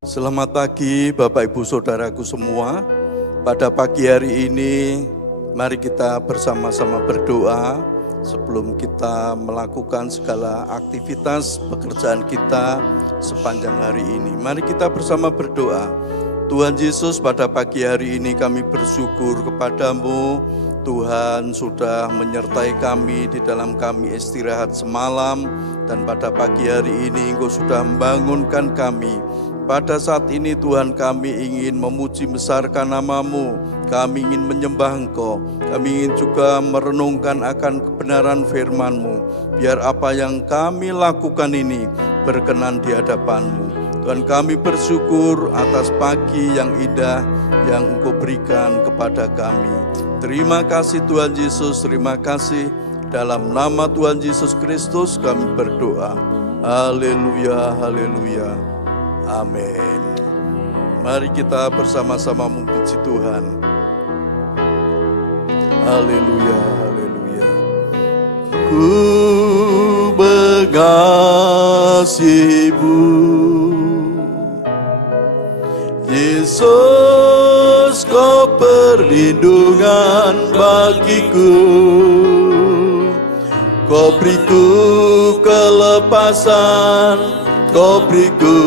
Selamat pagi Bapak Ibu Saudaraku semua. Pada pagi hari ini mari kita bersama-sama berdoa sebelum kita melakukan segala aktivitas pekerjaan kita sepanjang hari ini. Mari kita bersama berdoa. Tuhan Yesus, pada pagi hari ini kami bersyukur kepadamu. Tuhan sudah menyertai kami di dalam kami istirahat semalam, dan pada pagi hari ini Engkau sudah membangunkan kami. Pada saat ini Tuhan, kami ingin memuji besarkan nama-Mu, kami ingin menyembah Engkau, kami ingin juga merenungkan akan kebenaran firman-Mu. Biar apa yang kami lakukan ini berkenan di hadapan-Mu. Tuhan, kami bersyukur atas pagi yang indah yang Engkau berikan kepada kami. Terima kasih Tuhan Yesus, terima kasih. Dalam nama Tuhan Yesus Kristus kami berdoa. Haleluya, haleluya. Amin. Mari kita bersama-sama memuji Tuhan. Haleluya, haleluya. Ku mengasihimu, Yesus, Kau perlindungan bagiku. Kau beriku kelepasan, Kau beriku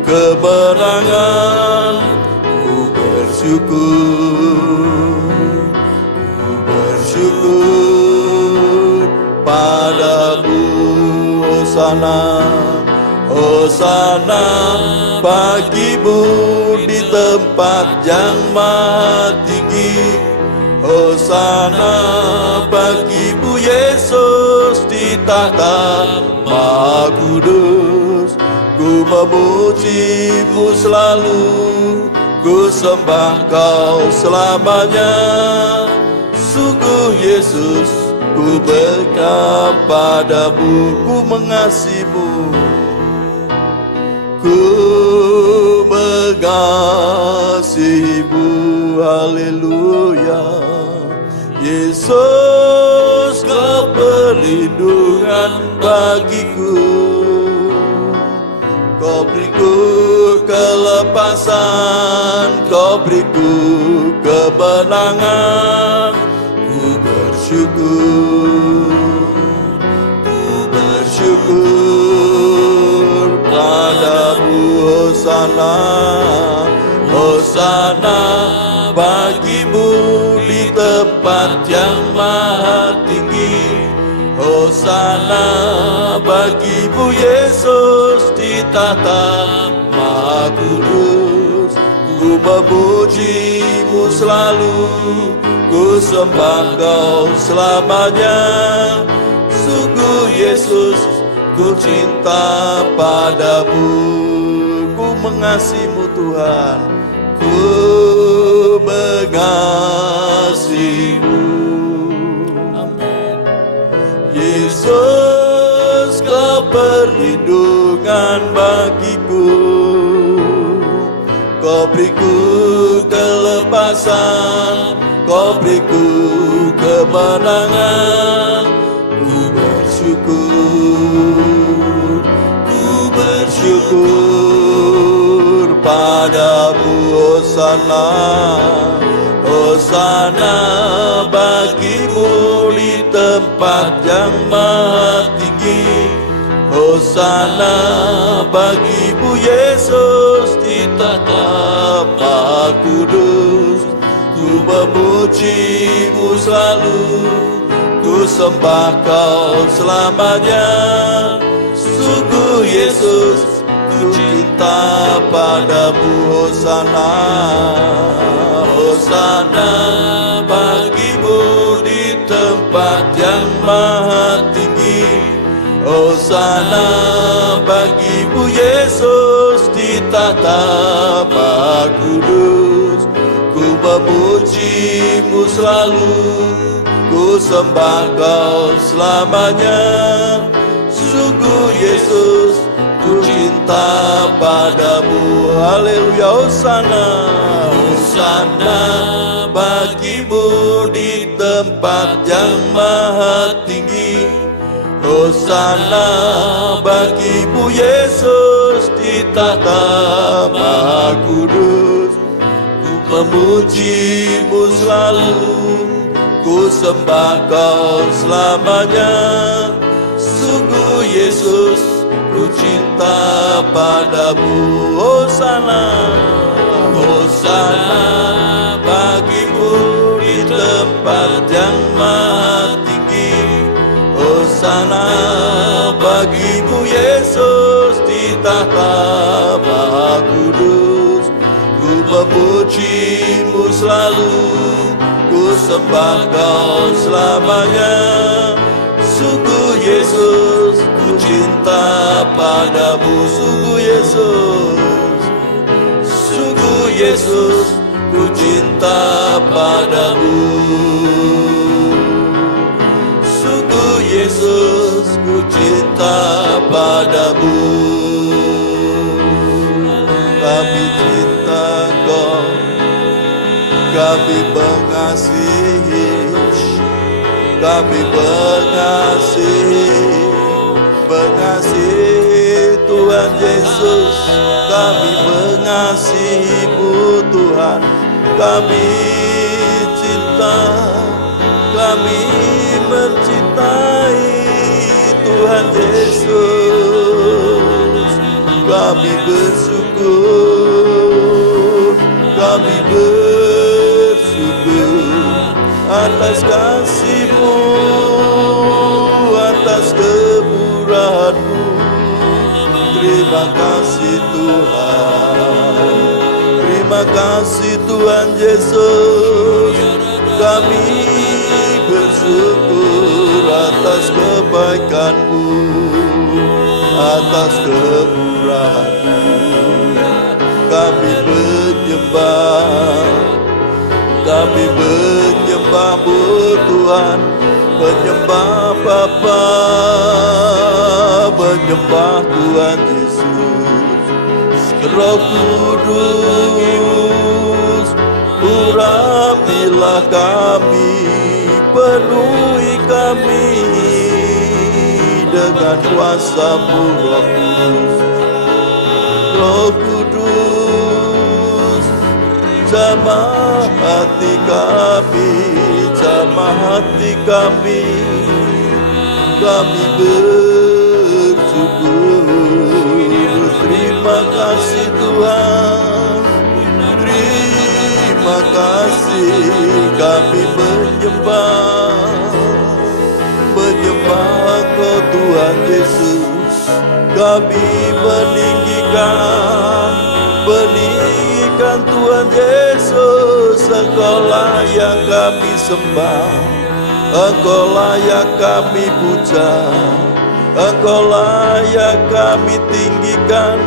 kemenangan. Ku bersyukur padamu. Hosana, Hosana bagimu di tempat yang maha tinggi. Hosana bagimu Yesus di tahta maha kudus. Ku memuji-Mu selalu, ku sembah Kau selamanya. Sungguh Yesus, ku berkah padamu, ku mengasihi-Mu. Ku mengasihi-Mu, haleluya. Yesus, Kau perlindungan bagiku. Kau beriku kelepasan, Kau beriku kemenangan. Ku bersyukur padamu. Hosana, Hosana bagimu di tempat yang maha tinggi. Hosana bagimu Yesus di tahta maha kudus. Ku memuji-Mu selalu, ku sembah Kau selamanya. Sungguh Yesus, ku cinta padamu, ku mengasihi-Mu Tuhan. Ku mengasihi-Mu. Yesus, Kau perlindungan bagiku. Kau beriku kelepasan, Kau beriku kemenangan. Ku bersyukur padamu. Hosana, Hosana bagimu di tempat yang maha tinggi. Hosana bagimu Yesus di tahta maha kudus. Ku memuji-Mu selalu, ku sembah Kau selamanya. Sungguh Yesus, ku cinta padamu. Hosana, Hosana bagimu di tempat yang maha tinggi. Hosana bagimu Yesus di tahta maha kudus. Ku memuji-Mu selalu, ku sembah Kau selamanya. Sungguh Yesus, ku cinta padamu. Haleluya. Hosana, Hosana bagimu di tempat yang maha tinggi. Hosana bagimu Yesus di di tahta Maha Kudus. Ku memuji-Mu selalu, ku sembah Kau selamanya. Sungguh Yesus, ku cinta padamu. Hosana, Hosana bagimu di tempat yang maha tinggi. Hosana bagimu Yesus di tahta Maha Kudus. Ku memuji-Mu selalu, ku sembah Kau selamanya. Sungguh Yesus, ku cinta padamu. Sungguh Yesus, sungguh Yesus, ku cinta padamu. Sungguh Yesus, ku cinta padamu. Kami cinta Kau, kami mengasihi, kami mengasihi Tuhan Yesus. Kami mengasihi-Mu Tuhan, kami cinta, kami mencintai Tuhan Yesus. Kami bersyukur, kami bersyukur atas kasih-Mu, atas kemurahan-Mu. Terima kasih Tuhan, terima kasih Tuhan Yesus. Kami bersyukur atas kebaikan-Mu, atas kemurahan-Mu. Kami menyembah-Mu Tuhan, menyembah Bapa, menyembah Tuhan Yesus. Roh Kudus, urapilah kami, penuhi kami dengan kuasa-Mu Roh Kudus. Roh Kudus, jamah hati kami, jamah hati kami. Kami bersyukur, terima kasih Tuhan, terima kasih. Kami menyembah Kau Tuhan Yesus. Kami meninggikan Tuhan Yesus. Engkau-lah yang kami sembah, Engkau-lah yang kami puja, Engkau-lah yang kami tinggikan.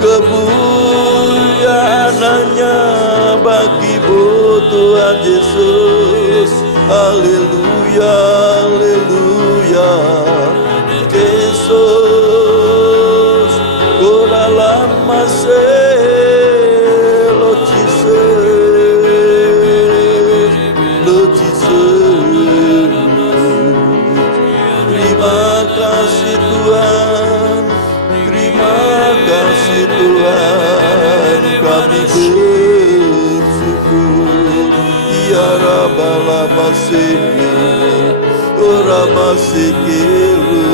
Kemuliaan hanya bagi-Mu Tuhan Yesus. Haleluya, haleluya. Yesus, oh dalam masa Lord Jesus, Lord Jesus. Terima kasih Tuhan, terima kasih Tuhan. Kami bersyukur. Ya Rabbala masih, ora masih kelu.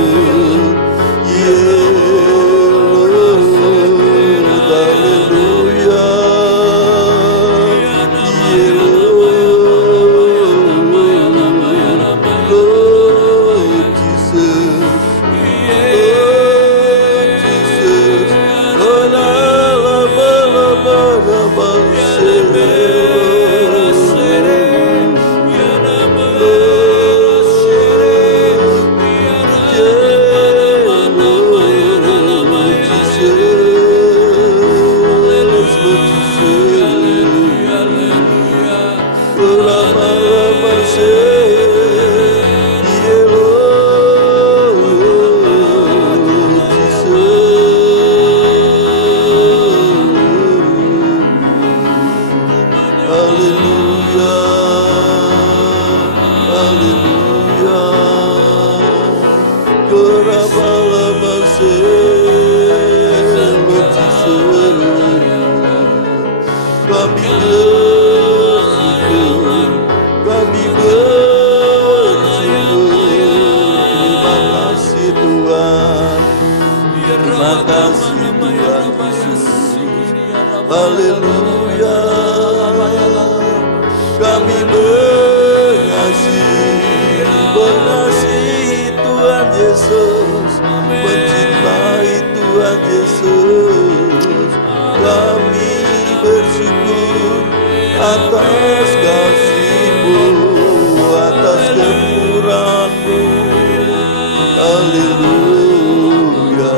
Yesus. Haleluya. Kami mengasihi Tuhan Yesus, mencintai Tuhan Yesus. Kami bersyukur atas kasih-Mu, atas kemurahan-Mu. Haleluya.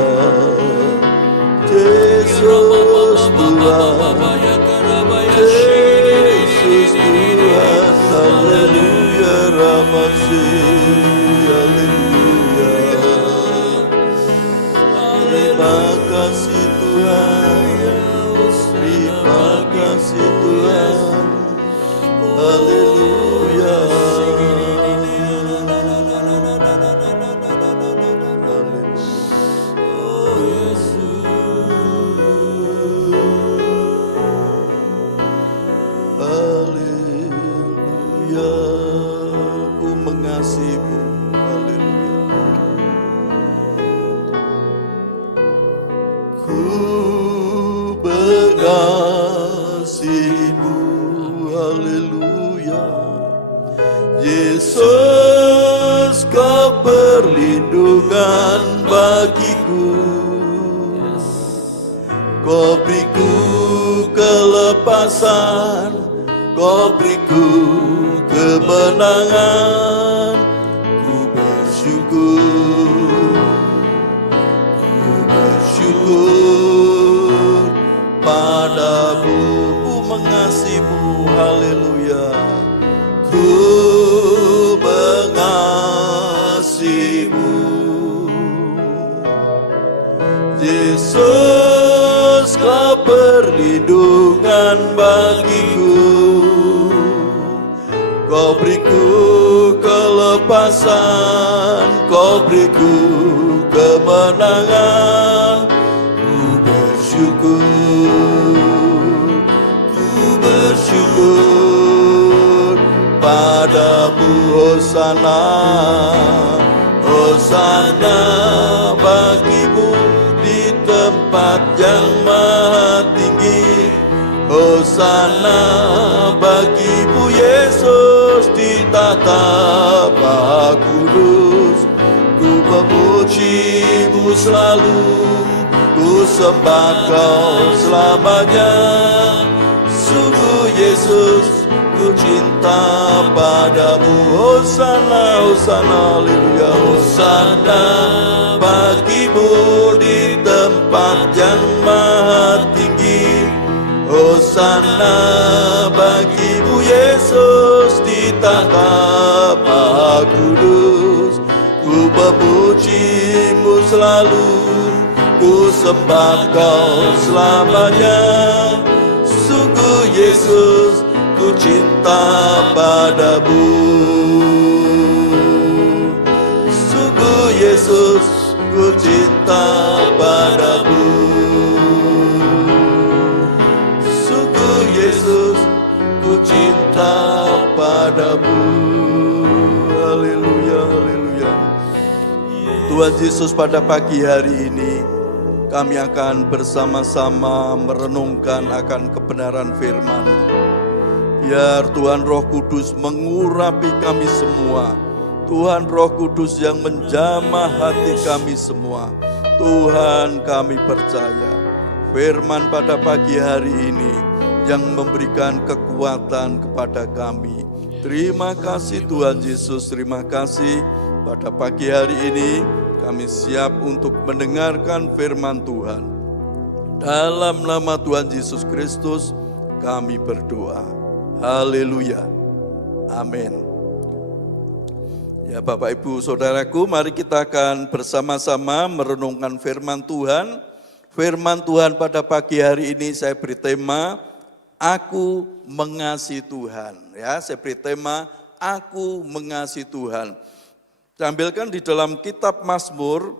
Yesus Tuhan, Yesus Tuhan. Haleluya. Ramasi. Haleluya. Terima kasih Tuhan, terima kasih Tuhan. Haleluya. Haleluya. Ku mengasihi-Mu. Haleluya. Ku mengasihi-Mu. Haleluya. Yesus, Kau perlindungan bagiku. Kau beriku kelepasan, Kau beriku kemenangan. Ku bersyukur, ku bersyukur padamu. Ku mengasihi-Mu. Haleluya. Ku mengasihi-Mu. Yesus, Kau perlindungan bagiku. Kau beriku kelepasan, Kau beriku kemenangan. Ku bersyukur, ku bersyukur padamu. Hosana, Hosana bagimu di tempat yang maha tinggi. Hosana bagimu Yesus di tahta Maha Kudus. Ku memuji-Mu selalu, ku sembah Kau selamanya. Sungguh Yesus, ku cinta padamu. Hosana, Hosana, haleluya. Hosana bagimu di tempat yang maha tinggi. Hosana bagimu Yesus di tahta Maha Kudus. Ku memuji-Mu selalu, ku sembah Kau selamanya. Sungguh Yesus, ku cinta padamu. Sungguh Yesus, ku cinta padamu. Yesus, ku cinta padamu. Haleluya, haleluya. Tuhan Yesus, pada pagi hari ini kami akan bersama-sama merenungkan akan kebenaran firman-Mu. Biar Tuhan Roh Kudus mengurapi kami semua. Tuhan Roh Kudus yang menjamah hati kami semua. Tuhan, kami percaya firman pada pagi hari ini yang memberikan kekuatan kepada kami. Terima kasih Tuhan Yesus, terima kasih pada pagi hari ini kami siap untuk mendengarkan firman Tuhan. Dalam nama Tuhan Yesus Kristus kami berdoa. Haleluya. Amin. Ya Bapak Ibu Saudaraku, mari kita akan bersama-sama merenungkan firman Tuhan. Firman Tuhan pada pagi hari ini saya beri tema Aku mengasihi Tuhan. Ya, saya beri tema Aku mengasihi Tuhan. Tampilkan di dalam kitab Mazmur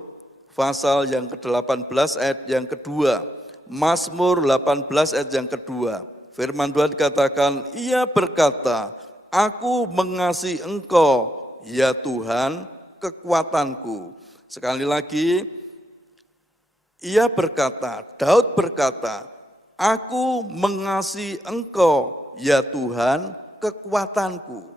pasal yang ke-18 ayat yang kedua. Mazmur 18 ayat yang kedua. Firman Tuhan dikatakan, Ia berkata, Aku mengasihi Engkau, ya Tuhan, kekuatanku. Sekali lagi, Daud berkata, aku mengasihi Engkau, ya Tuhan, kekuatanku.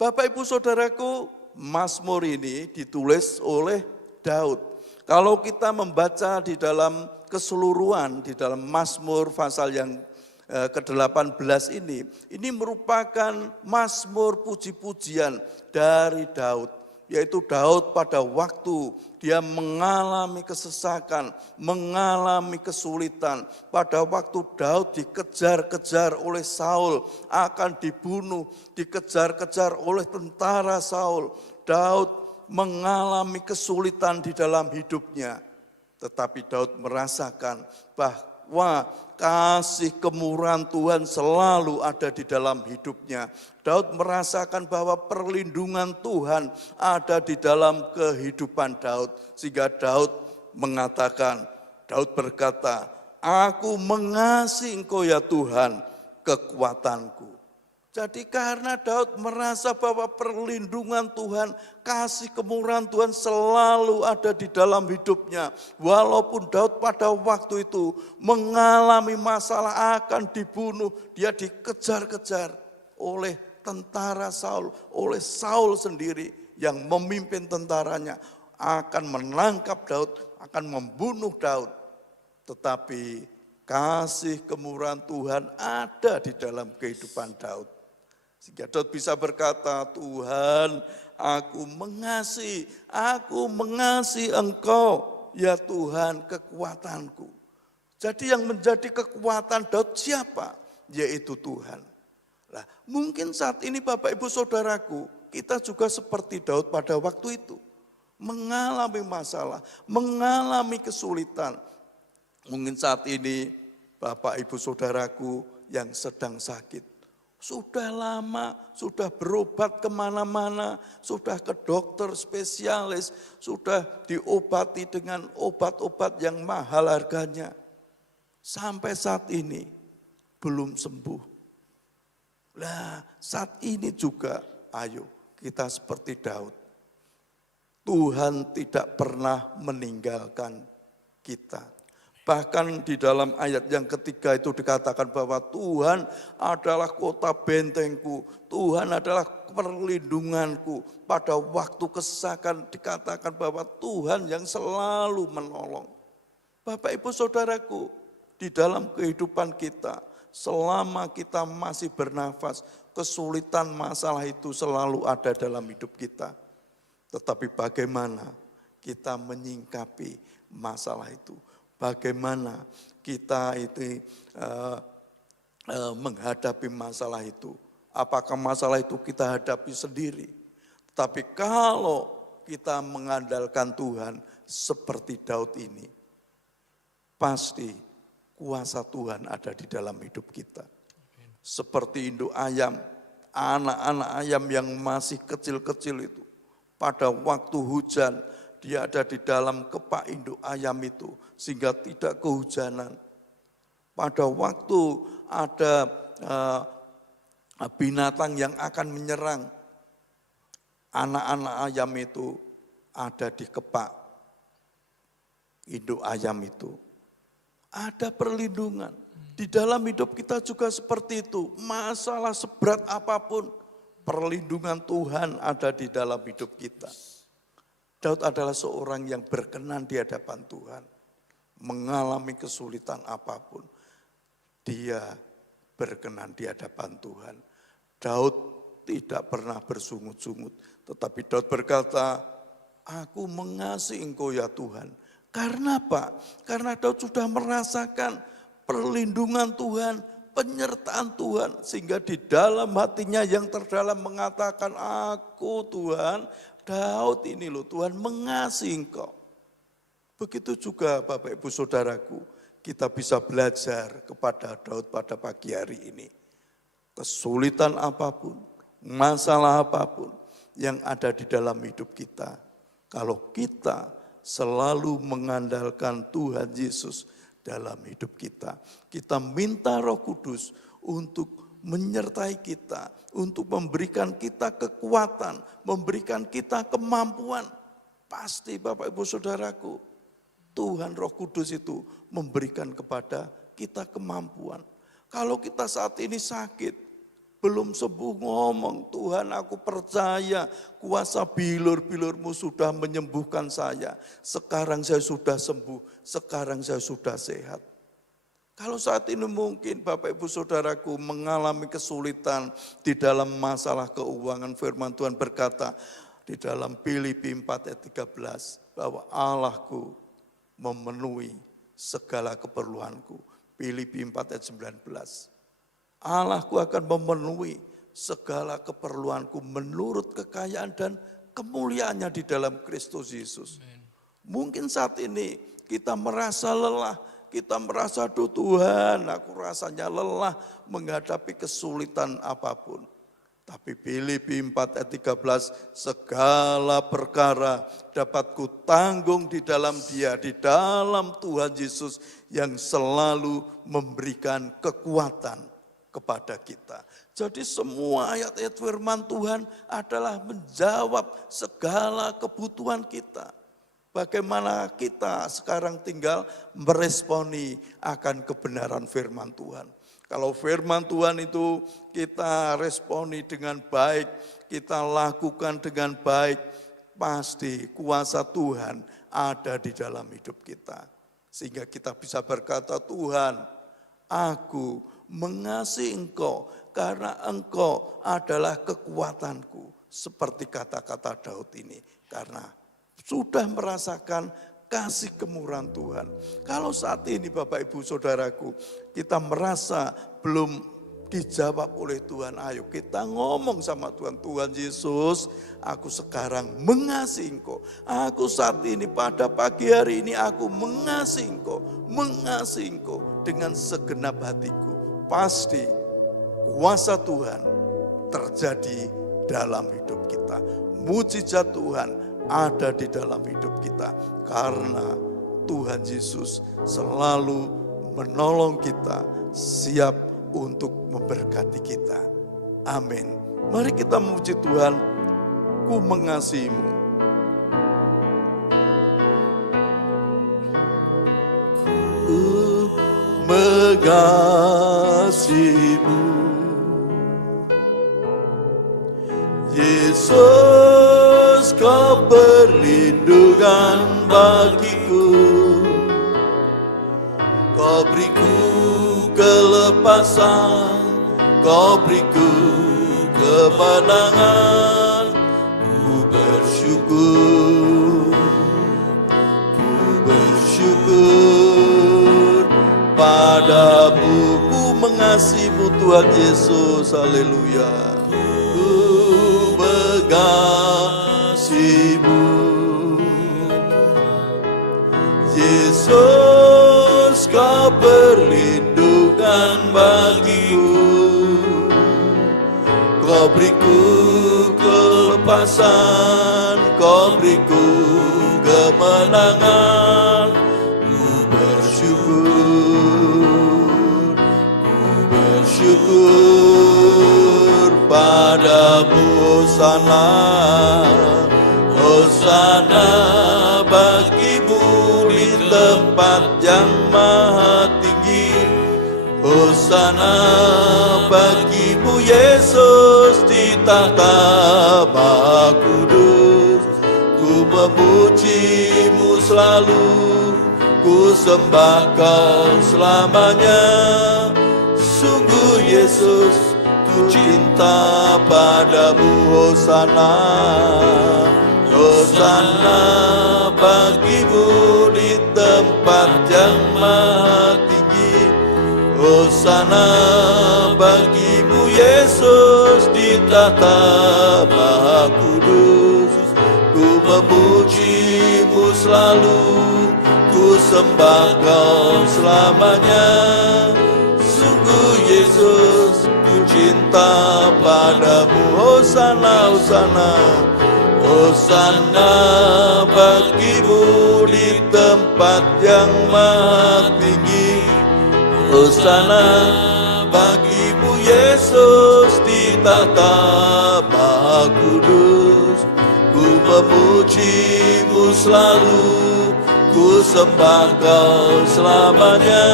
Bapak Ibu Saudaraku, Mazmur ini ditulis oleh Daud. Kalau kita membaca di dalam keseluruhan, di dalam Mazmur pasal yang ke-18 ini merupakan Mazmur puji-pujian dari Daud. Yaitu Daud pada waktu dia mengalami kesesakan, mengalami kesulitan. Pada waktu Daud dikejar-kejar oleh Saul, akan dibunuh, dikejar-kejar oleh tentara Saul. Daud mengalami kesulitan di dalam hidupnya. Tetapi Daud merasakan bahwa kasih kemurahan Tuhan selalu ada di dalam hidupnya. Daud merasakan bahwa perlindungan Tuhan ada di dalam kehidupan Daud. Sehingga Daud berkata, aku mengasihi Engkau ya Tuhan, kekuatanku. Jadi karena Daud merasa bahwa perlindungan Tuhan, kasih kemurahan Tuhan selalu ada di dalam hidupnya. Walaupun Daud pada waktu itu mengalami masalah akan dibunuh, dia dikejar-kejar oleh tentara Saul, oleh Saul sendiri yang memimpin tentaranya, akan menangkap Daud, akan membunuh Daud. Tetapi kasih kemurahan Tuhan ada di dalam kehidupan Daud. Sehingga Daud bisa berkata, Tuhan, aku mengasihi Engkau, ya Tuhan, kekuatanku. Jadi yang menjadi kekuatan Daud siapa? Yaitu Tuhan. Nah, mungkin saat ini Bapak Ibu Saudaraku, kita juga seperti Daud pada waktu itu. Mengalami masalah, mengalami kesulitan. Mungkin saat ini Bapak Ibu Saudaraku yang sedang sakit. Sudah lama, sudah berobat kemana-mana, sudah ke dokter spesialis, sudah diobati dengan obat-obat yang mahal harganya. Sampai saat ini belum sembuh. Nah, saat ini juga ayo kita seperti Daud. Tuhan tidak pernah meninggalkan kita. Bahkan di dalam ayat yang ketiga itu dikatakan bahwa Tuhan adalah kota bentengku, Tuhan adalah perlindunganku. Pada waktu kesesakan dikatakan bahwa Tuhan yang selalu menolong. Bapak Ibu Saudaraku, di dalam kehidupan kita, selama kita masih bernafas, kesulitan masalah itu selalu ada dalam hidup kita. Tetapi bagaimana kita menyingkapi masalah itu? Bagaimana kita itu menghadapi masalah itu? Apakah masalah itu kita hadapi sendiri? Tapi kalau kita mengandalkan Tuhan seperti Daud ini, pasti kuasa Tuhan ada di dalam hidup kita. Seperti induk ayam, anak-anak ayam yang masih kecil-kecil itu, pada waktu hujan, dia ada di dalam kepak induk ayam itu sehingga tidak kehujanan. Pada waktu ada binatang yang akan menyerang, anak-anak ayam itu ada di kepak induk ayam itu. Ada perlindungan. Di dalam hidup kita juga seperti itu. Masalah seberat apapun, perlindungan Tuhan ada di dalam hidup kita. Daud adalah seorang yang berkenan di hadapan Tuhan. Mengalami kesulitan apapun, dia berkenan di hadapan Tuhan. Daud tidak pernah bersungut-sungut. Tetapi Daud berkata, aku mengasihi Engkau ya Tuhan. Karena apa? Karena Daud sudah merasakan perlindungan Tuhan, penyertaan Tuhan. Sehingga di dalam hatinya yang terdalam mengatakan, aku Tuhan, Daud ini loh Tuhan mengasihi Engkau. Begitu juga Bapak Ibu Saudaraku, kita bisa belajar kepada Daud pada pagi hari ini. Kesulitan apapun, masalah apapun yang ada di dalam hidup kita. Kalau kita selalu mengandalkan Tuhan Yesus dalam hidup kita. Kita minta Roh Kudus untuk menyertai kita, untuk memberikan kita kekuatan, memberikan kita kemampuan. Pasti Bapak Ibu Saudaraku, Tuhan Roh Kudus itu memberikan kepada kita kemampuan. Kalau kita saat ini sakit, belum sembuh, ngomong, Tuhan aku percaya kuasa bilur-bilurmu sudah menyembuhkan saya. Sekarang saya sudah sembuh, sekarang saya sudah sehat. Kalau saat ini mungkin Bapak Ibu Saudaraku mengalami kesulitan di dalam masalah keuangan, firman Tuhan berkata di dalam Filipi 4 ayat 13 bahwa Allahku memenuhi segala keperluanku. Filipi 4 ayat 19. Allahku akan memenuhi segala keperluanku menurut kekayaan dan kemuliaannya di dalam Kristus Yesus. Mungkin saat ini kita merasa lelah, kita merasa, aduh Tuhan, aku rasanya lelah menghadapi kesulitan apapun. Tapi Filipi 4 ayat 13, segala perkara dapat kutanggung di dalam Dia, di dalam Tuhan Yesus yang selalu memberikan kekuatan kepada kita. Jadi semua ayat-ayat firman Tuhan adalah menjawab segala kebutuhan kita. Bagaimana kita sekarang tinggal meresponi akan kebenaran firman Tuhan. Kalau firman Tuhan itu kita responi dengan baik, kita lakukan dengan baik, pasti kuasa Tuhan ada di dalam hidup kita. Sehingga kita bisa berkata, Tuhan, aku mengasihi Engkau karena Engkau adalah kekuatanku. Seperti kata-kata Daud ini, karena sudah merasakan kasih kemurahan Tuhan. Kalau saat ini Bapak Ibu Saudaraku, kita merasa belum dijawab oleh Tuhan, ayo kita ngomong sama Tuhan. Tuhan Yesus, aku sekarang mengasihi Engkau. Aku saat ini pada pagi hari ini aku mengasihi Engkau dengan segenap hatiku. Pasti kuasa Tuhan terjadi dalam hidup kita. Mujizat Tuhan ada di dalam hidup kita karena Tuhan Yesus selalu menolong kita, siap untuk memberkati kita. Amin. Mari kita memuji Tuhan. Ku mengasihimu. Ku mengasihimu, Yesus, Kau perlindungan bagiku. Kau beriku kelepasan, Kau beriku kemenangan. Ku bersyukur padamu. Ku mengasihimu Tuhan Yesus, haleluya. Ku mengasihimu, Yesus, Kau perlindungan bagiku. Kau beriku kelepasan, Kau beriku kemenangan. Ku bersyukur padamu. Hosana, Hosana bagimu di tempat yang maha tinggi. Hosana bagimu Yesus di tahta Maha Kudus. Ku memujimu selalu, ku sembah Kau selamanya. Sungguh Yesus, ku cinta padamu. Hosana, Hosana bagimu di tempat yang maha tinggi. Hosana bagimu Yesus di tahta Maha Kudus. Ku memujimu selalu, ku sembah Kau selamanya. Sungguh Yesus, ku cinta padamu. Hosana, Hosana, Hosana bagimu di tempat yang maha tinggi. Hosana bagimu Yesus di tahta Maha Kudus. Ku memujimu selalu, ku sembah Kau selamanya.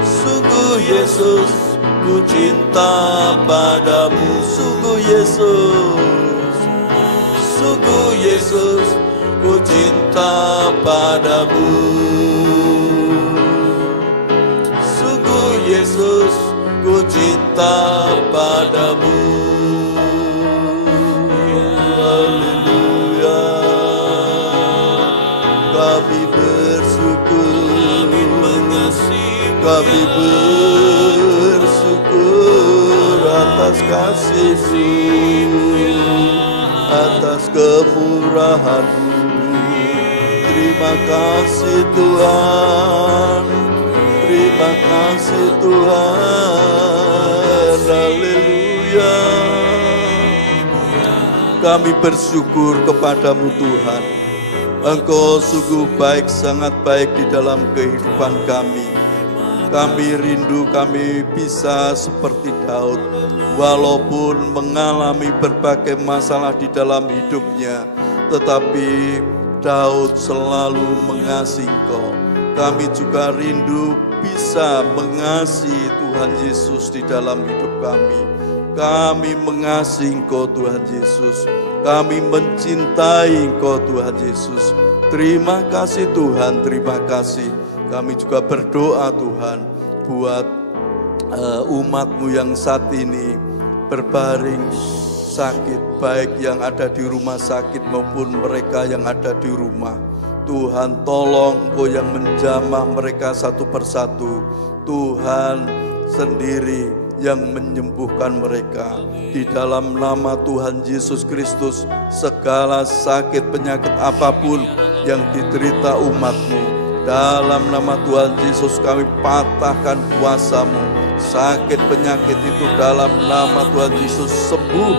Sungguh Yesus, ku cinta padamu. Sungguh Yesus, sungguh Yesus, ku cinta padamu. Sungguh Yesus, ku cinta padamu. Haleluya. Kami bersyukur, kami bersyukur atas kasih-Mu, atas kemurahan-Mu. Terima kasih Tuhan, terima kasih Tuhan. Haleluya. Kami bersyukur kepada-Mu Tuhan. Engkau sungguh baik, sangat baik di dalam kehidupan kami. Kami rindu kami bisa seperti Daud, walaupun mengalami berbagai masalah di dalam hidupnya, tetapi Daud selalu mengasihi Engkau. Kami juga rindu bisa mengasihi Tuhan Yesus di dalam hidup kami. Kami mengasihi Engkau Tuhan Yesus. Kami mencintai Engkau Tuhan Yesus. Terima kasih Tuhan, terima kasih. Kami juga berdoa Tuhan buat umat-Mu yang saat ini berbaring sakit, baik yang ada di rumah sakit maupun mereka yang ada di rumah. Tuhan tolong Engkau yang menjamah mereka satu persatu. Tuhan sendiri yang menyembuhkan mereka. Di dalam nama Tuhan Yesus Kristus, segala sakit penyakit apapun yang diderita umat-Mu, dalam nama Tuhan Yesus kami patahkan kuasa-Mu. Sakit penyakit itu dalam nama Tuhan Yesus sembuh.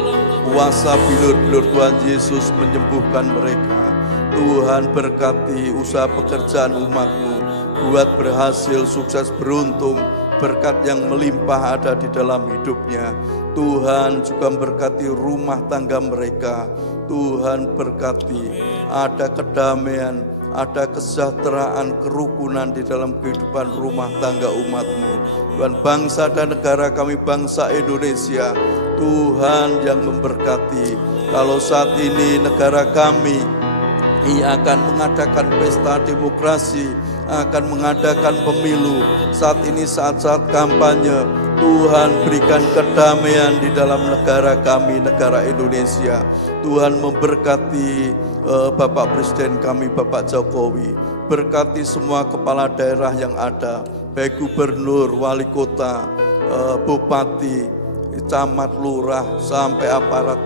Kuasa bilur-bilur Tuhan Yesus menyembuhkan mereka. Tuhan berkati usaha pekerjaan umat-Mu, buat berhasil, sukses, beruntung. Berkat yang melimpah ada di dalam hidupnya. Tuhan juga berkati rumah tangga mereka. Tuhan berkati ada kedamaian, ada kesejahteraan, kerukunan di dalam kehidupan rumah tangga umat-Mu. Tuhan, bangsa dan negara kami, bangsa Indonesia, Tuhan yang memberkati. Kalau saat ini negara kami Ia akan mengadakan pesta demokrasi, akan mengadakan pemilu. Saat ini saat-saat kampanye, Tuhan berikan kedamaian di dalam negara kami, negara Indonesia. Tuhan memberkati Bapak Presiden kami, Bapak Jokowi. Berkati semua kepala daerah yang ada, baik gubernur, wali kota, bupati, camat, lurah, sampai aparat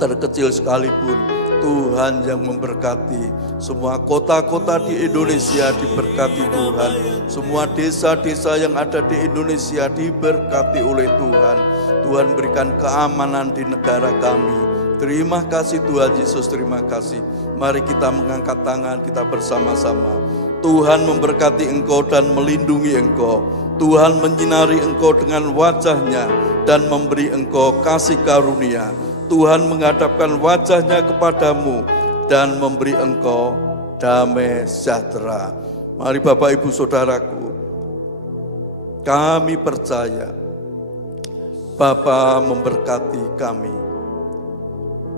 terkecil sekalipun. Tuhan yang memberkati. Semua kota-kota di Indonesia diberkati Tuhan. Semua desa-desa yang ada di Indonesia diberkati oleh Tuhan. Tuhan berikan keamanan di negara kami. Terima kasih Tuhan Yesus, terima kasih. Mari kita mengangkat tangan, kita bersama-sama. Tuhan memberkati engkau dan melindungi engkau. Tuhan menyinari engkau dengan wajah-Nya dan memberi engkau kasih karunia. Tuhan menghadapkan wajah-Nya kepadamu dan memberi engkau damai sejahtera. Mari Bapak Ibu Saudaraku, kami percaya Bapa memberkati kami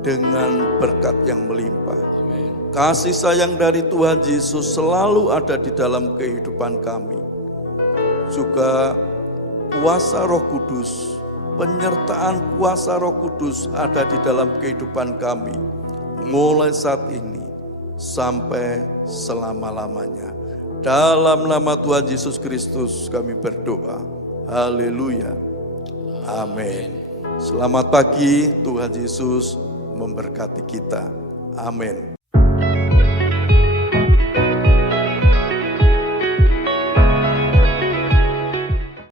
dengan berkat yang melimpah. Kasih sayang dari Tuhan Yesus selalu ada di dalam kehidupan kami. Juga kuasa Roh Kudus, penyertaan kuasa Roh Kudus ada di dalam kehidupan kami, mulai saat ini sampai selama-lamanya. Dalam nama Tuhan Yesus Kristus kami berdoa. Haleluya. Amin. Selamat pagi, Tuhan Yesus memberkati kita. Amin.